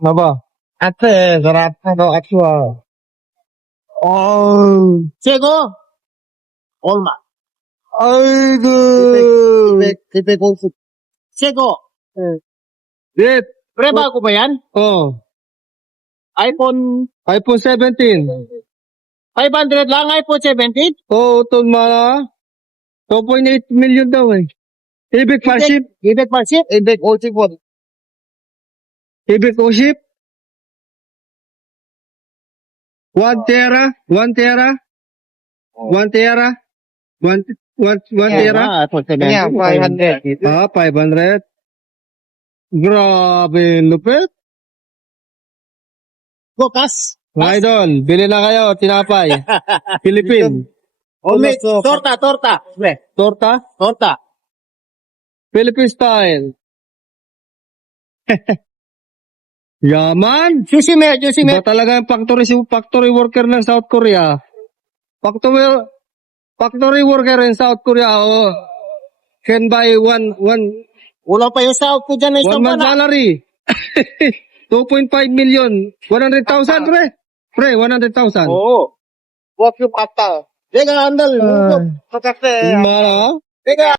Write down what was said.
Ano ba? Ate, sarap na daw at Oh, Sego! Olma. ay, good. Tipik kung Sego! Dit. Pre, bago ba yan? Oh, iPhone iPhone 17. 500 lang, iPhone 17? Oh, ito mga 2.8 million daw eh. Ibig pa ship. Ibig pa ship? Ibig ulti po. Ibig o ship. 1 tera. 1 tera. 1 tera. 1 tera. iPhone 17. 500. Ah, 500. Grabe, lupit. Bukas. Mga idol, bili na kayo, tinapay. Philippine. Umi, torta. Pre, Torta. torta. Philippine style. Yaman. Juicy Iba talaga yung factory worker ng South Korea. Factory worker in South Korea, oh, can buy one Ulang pa yung sahod ko dyan na isang month bala. salary. 2.5 million. 100,000, pre. Pre, 100,000. Oo. Wag yung pata. Teka, andal. Ah. Kasi, Mala. teka.